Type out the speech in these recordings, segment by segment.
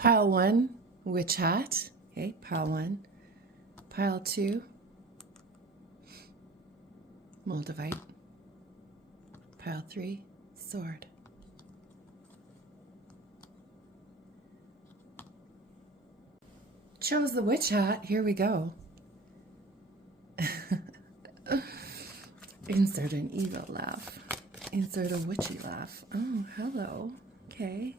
Pile 1, witch hat. Okay, pile 1. Pile 2, moldavite. Pile 3, sword. Chose the witch hat. Here we go. Insert an evil laugh. Insert a witchy laugh. Oh, hello. Okay.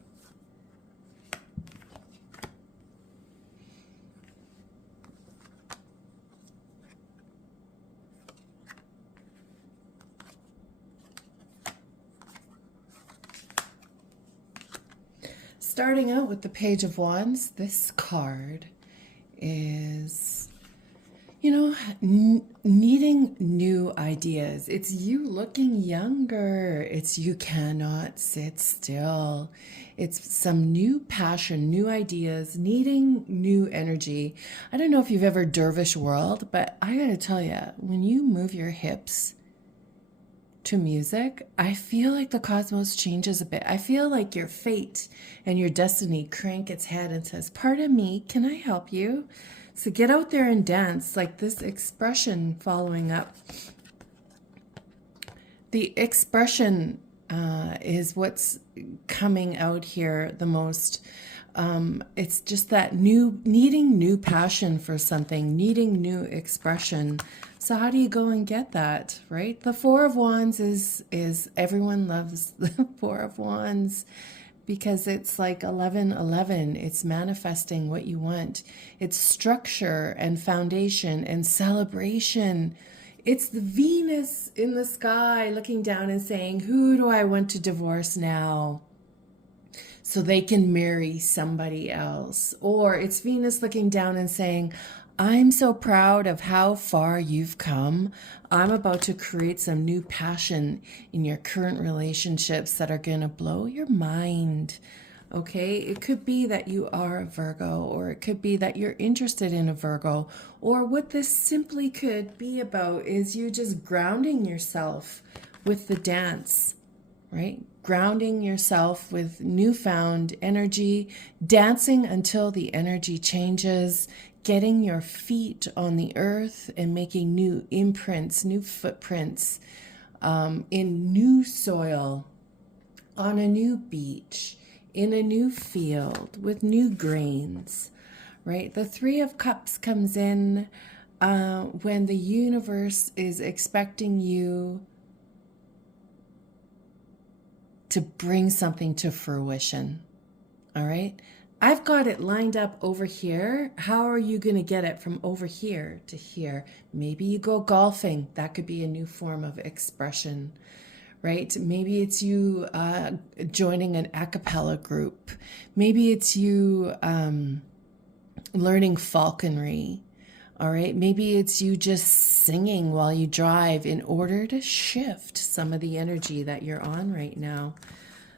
Starting out with the Page of Wands, this card is, needing new ideas. It's you looking younger. It's you cannot sit still. It's some new passion, new ideas, needing new energy. I don't know if you've ever dervish whirled, but I gotta tell you, when you move your hips to music, I feel like the cosmos changes a bit. I feel like your fate and your destiny crank its head and says, pardon me, can I help you? So get out there and dance, like this expression following up. The expression is what's coming out here the most. It's just that needing new passion for something, needing new expression. So how do you go and get that, right? The Four of Wands is everyone loves the Four of Wands because it's like 11:11. It's manifesting what you want. It's structure and foundation and celebration. It's the Venus in the sky looking down and saying, who do I want to divorce now so they can marry somebody else? Or it's Venus looking down and saying, I'm so proud of how far you've come. I'm about to create some new passion in your current relationships that are going to blow your mind. Okay, it could be that you are a Virgo, or it could be that you're interested in a Virgo, or what this simply could be about is you just grounding yourself with the dance, right? Grounding yourself with newfound energy, dancing until the energy changes, getting your feet on the earth and making new imprints, new footprints in new soil, on a new beach, in a new field with new grains, right? The Three of Cups comes in when the universe is expecting you to bring something to fruition, all right? I've got it lined up over here. How are you going to get it from over here to here? Maybe you go golfing. That could be a new form of expression, right? Maybe it's you joining an a cappella group. Maybe it's you learning falconry, all right? Maybe it's you just singing while you drive in order to shift some of the energy that you're on right now.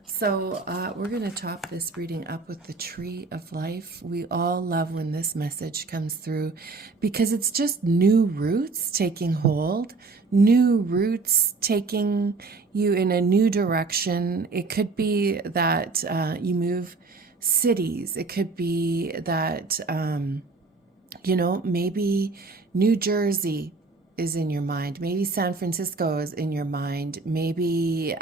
So we're going to top this reading up with the Tree of Life. We all love when this message comes through because it's just new roots taking hold, new roots taking you in a new direction. It could be that you move cities. It could be that, maybe New Jersey is in your mind. Maybe San Francisco is in your mind. Maybe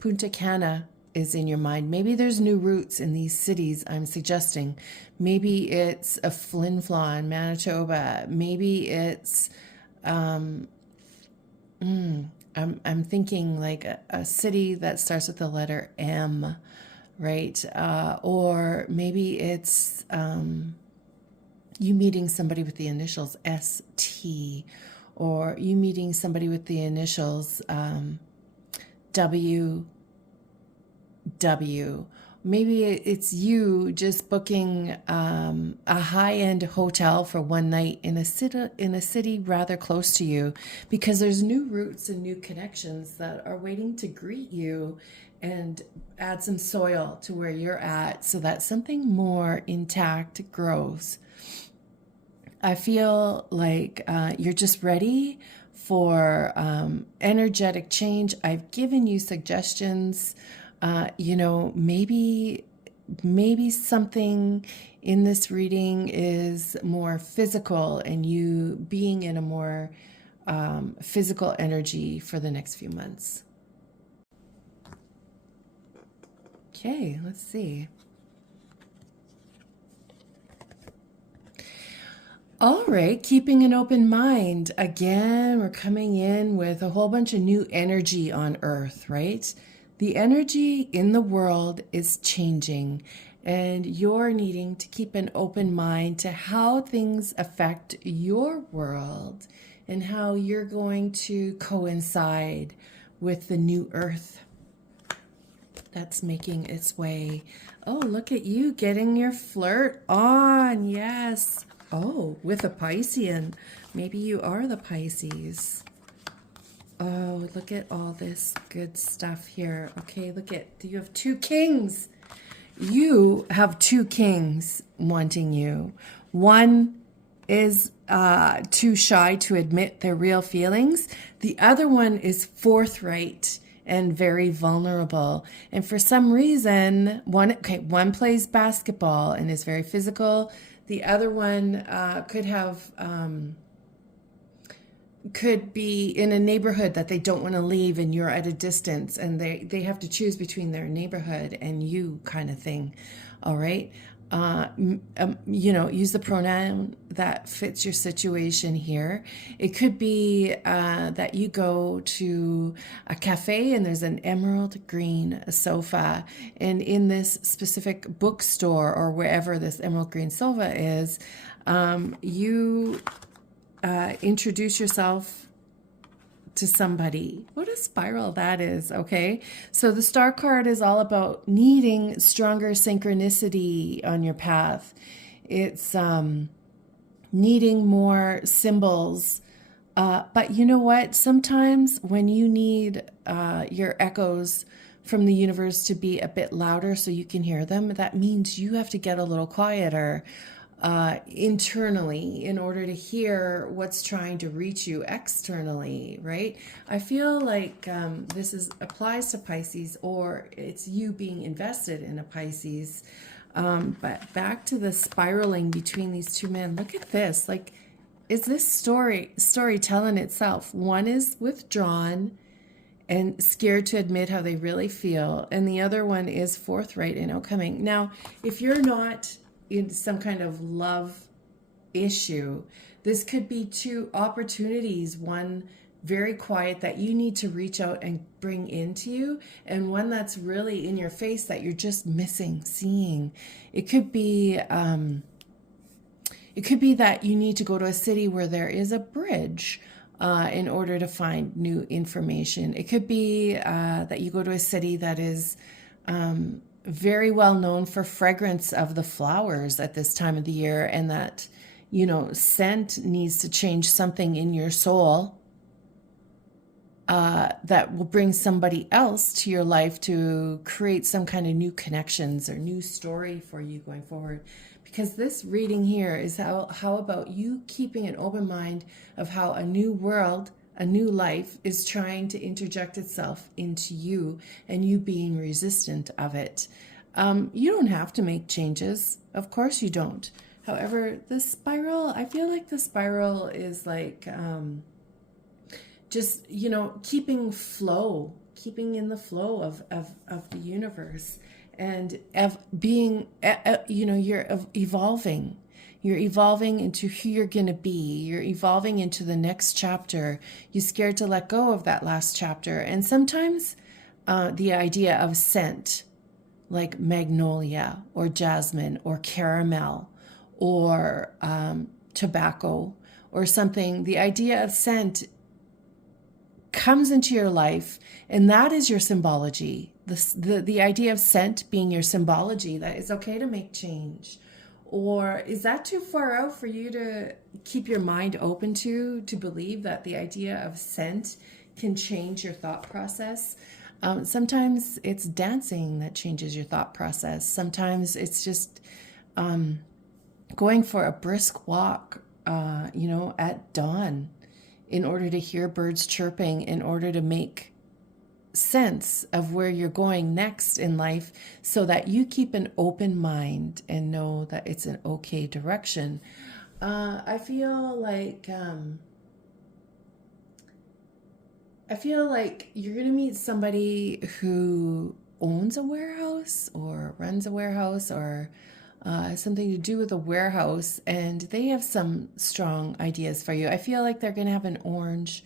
Punta Cana is in your mind. Maybe there's new roots in these cities I'm suggesting. Maybe it's a Flin Flon, Manitoba. Maybe it's I'm thinking like a city that starts with the letter M, right? Or maybe it's you meeting somebody with the initials ST, or you meeting somebody with the initials WW. Maybe it's you just booking a high-end hotel for one night in a city rather close to you, because there's new roots and new connections that are waiting to greet you and add some soil to where you're at so that something more intact grows. I feel like you're just ready for energetic change. I've given you suggestions. Maybe maybe something in this reading is more physical and you being in a more physical energy for the next few months. Okay, let's see. All right, keeping an open mind. Again, we're coming in with a whole bunch of new energy on Earth, right? The energy in the world is changing, and you're needing to keep an open mind to how things affect your world and how you're going to coincide with the new Earth that's making its way. Oh, look at you getting your flirt on. Yes. Oh, with a Piscean. Maybe you are the Pisces. Oh, look at all this good stuff here. Okay, look at, you have two kings. You have two kings wanting you. One is too shy to admit their real feelings. The other one is forthright and very vulnerable. And for some reason, one plays basketball and is very physical. The other one could be in a neighborhood that they don't want to leave and you're at a distance and they have to choose between their neighborhood and you, kind of thing. All right. Use the pronoun that fits your situation here. It could be that you go to a cafe and there's an emerald green sofa, and in this specific bookstore or wherever this emerald green sofa is, you introduce yourself to somebody. What a spiral that is, okay? So the star card is all about needing stronger synchronicity on your path. It's needing more symbols. But you know what? Sometimes when you need your echoes from the universe to be a bit louder so you can hear them, that means you have to get a little quieter internally in order to hear what's trying to reach you externally, right? I feel like this applies to Pisces, or it's you being invested in a Pisces. But back to the spiraling between these two men. Look at this. Like, is this story telling itself? One is withdrawn and scared to admit how they really feel, and the other one is forthright and outcoming. Now, if you're not in some kind of love issue, this could be two opportunities, one very quiet that you need to reach out and bring into you, and one that's really in your face that you're just missing seeing. It could be that you need to go to a city where there is a bridge in order to find new information. It could be that you go to a city that is very well known for fragrance of the flowers at this time of the year, and that, scent needs to change something in your soul that will bring somebody else to your life to create some kind of new connections or new story for you going forward. Because this reading here is how about you keeping an open mind of how a new world, a new life is trying to interject itself into you, and you being resistant of it. You don't have to make changes. Of course you don't. However, the spiral, I feel like the spiral is like just, keeping in the flow of the universe, and of being, you're evolving. You're evolving into who you're going to be. You're evolving into the next chapter. You're scared to let go of that last chapter. And sometimes the idea of scent, like magnolia or jasmine or caramel or tobacco or something, the idea of scent comes into your life, and that is your symbology. The idea of scent being your symbology, that it's okay to make change. Or is that too far out for you to keep your mind open to believe that the idea of scent can change your thought process? Sometimes it's dancing that changes your thought process. Sometimes it's just going for a brisk walk, at dawn, in order to hear birds chirping, in order to make sense of where you're going next in life, so that you keep an open mind and know that it's an okay direction. I feel like you're going to meet somebody who owns a warehouse or runs a warehouse, or something to do with a warehouse, and they have some strong ideas for you. I feel like they're going to have an orange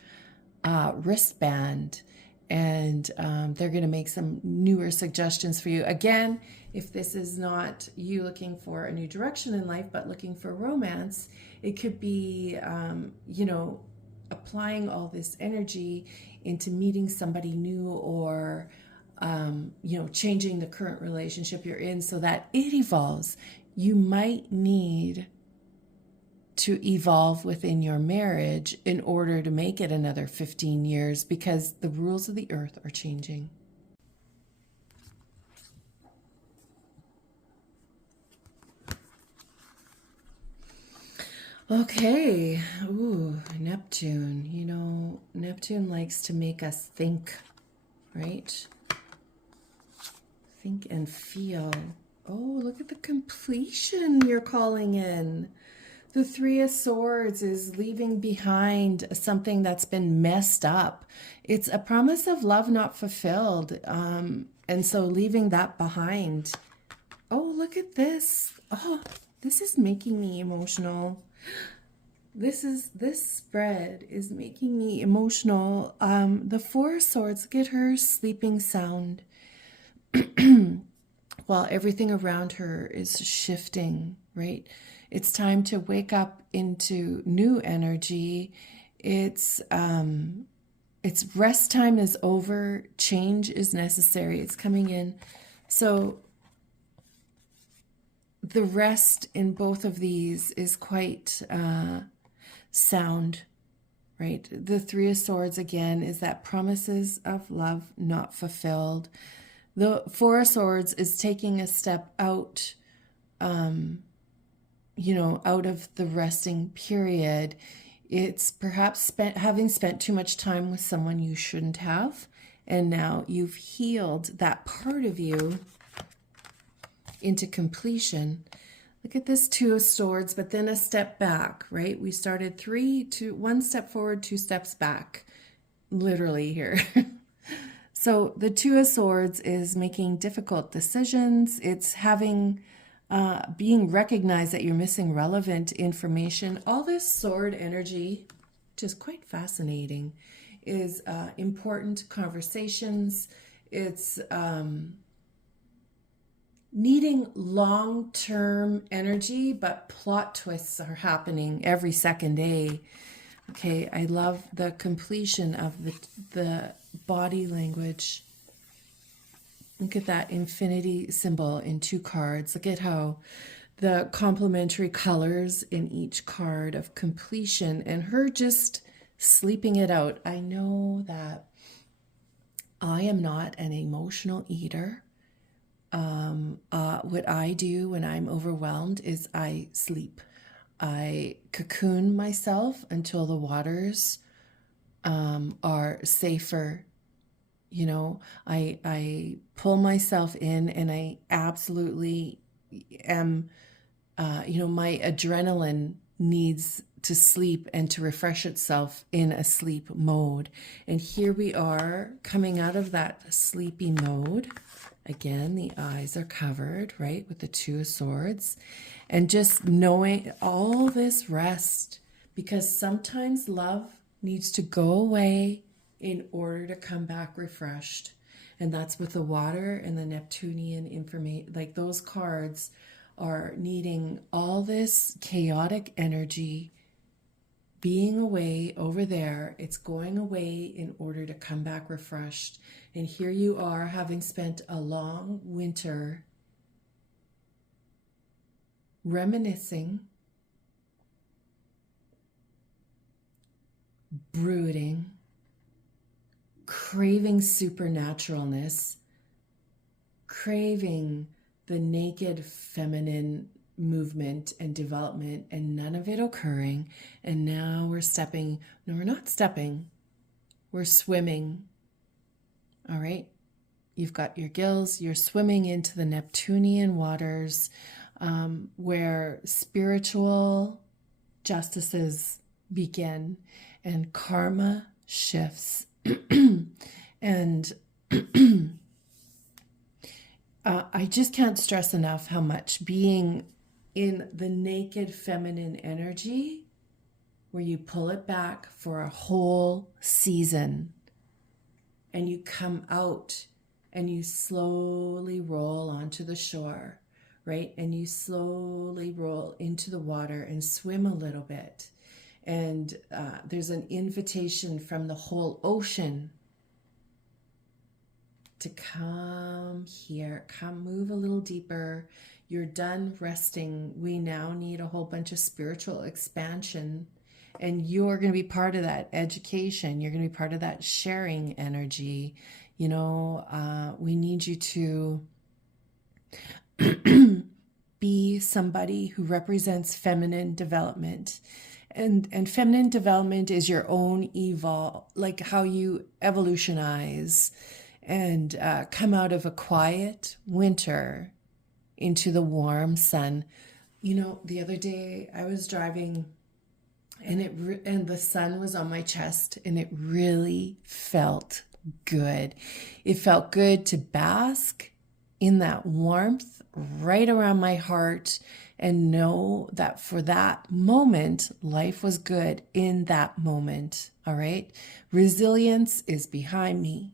wristband, and they're going to make some newer suggestions for you. Again, if this is not you looking for a new direction in life, but looking for romance, it could be, applying all this energy into meeting somebody new, or changing the current relationship you're in so that it evolves. You might need to evolve within your marriage in order to make it another 15 years, because the rules of the earth are changing. Okay. Ooh, Neptune. Neptune likes to make us think, right? Think and feel. Oh, look at the completion you're calling in. The Three of Swords is leaving behind something that's been messed up. It's a promise of love not fulfilled. And so leaving that behind. Oh, look at this. Oh, this is making me emotional. This spread is making me emotional. The Four of Swords, look at her sleeping sound. While everything around her is shifting, right? It's time to wake up into new energy. It's rest time is over. Change is necessary. It's coming in. So the rest in both of these is quite sound, right? The Three of Swords, again, is that promises of love not fulfilled. The Four of Swords is taking a step out, out of the resting period. It's perhaps having spent too much time with someone you shouldn't have, and now you've healed that part of you into completion. Look at this Two of Swords, but then a step back, right? We started 1 step forward, 2 steps back, literally here. So the Two of Swords is making difficult decisions. It's being recognized that you're missing relevant information. All this sword energy, which is quite fascinating, is important conversations. It's needing long-term energy, but plot twists are happening every second day. Okay, I love the completion of the body language. Look at that infinity symbol in 2 cards. Look at how the complementary colors in each card of completion, and her just sleeping it out. I know that I am not an emotional eater. What I do when I'm overwhelmed is I sleep. I cocoon myself until the waters are safer. I pull myself in, and I absolutely am, my adrenaline needs to sleep and to refresh itself in a sleep mode. And here we are coming out of that sleepy mode. Again, the eyes are covered, right, with the Two of Swords. And just knowing all this rest, because sometimes love needs to go away in order to come back refreshed. And that's with the water and the Neptunian information. Like, those cards are needing all this chaotic energy being away over there. It's going away in order to come back refreshed. And here you are, having spent a long winter reminiscing, brooding, craving supernaturalness, craving the naked feminine movement and development, and none of it occurring. And now we're not stepping, we're swimming All right. You've got your gills. You're swimming into the Neptunian waters, where spiritual justices begin and karma shifts. And I just can't stress enough how much being in the naked feminine energy, where you pull it back for a whole season and you come out and you slowly roll onto the shore, right? And you slowly roll into the water and swim a little bit. And there's an invitation from the whole ocean to come here, come move a little deeper. You're done resting. We now need a whole bunch of spiritual expansion, and you're going to be part of that education. You're going to be part of that sharing energy. You know, we need you to be somebody who represents feminine development. And feminine development is your own evolve, like how you evolutionize and come out of a quiet winter into the warm sun. You know, the other day I was driving and the sun was on my chest, and it really felt good. It felt good to bask in that warmth right around my heart and know that for that moment, life was good in that moment. All right. Resilience is behind me.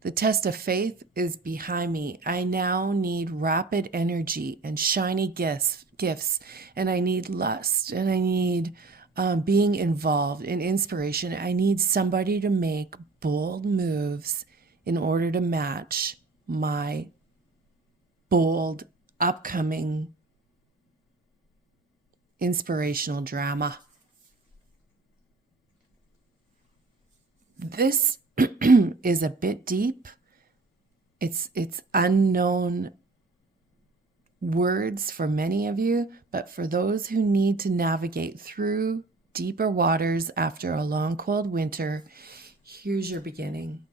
The test of faith is behind me. I now need rapid energy and shiny gifts, and I need lust, and I need being involved in inspiration. I need somebody to make bold moves in order to match my bold, upcoming, inspirational drama. This is a bit deep. It's unknown words for many of you, but for those who need to navigate through deeper waters after a long, cold winter, here's your beginning.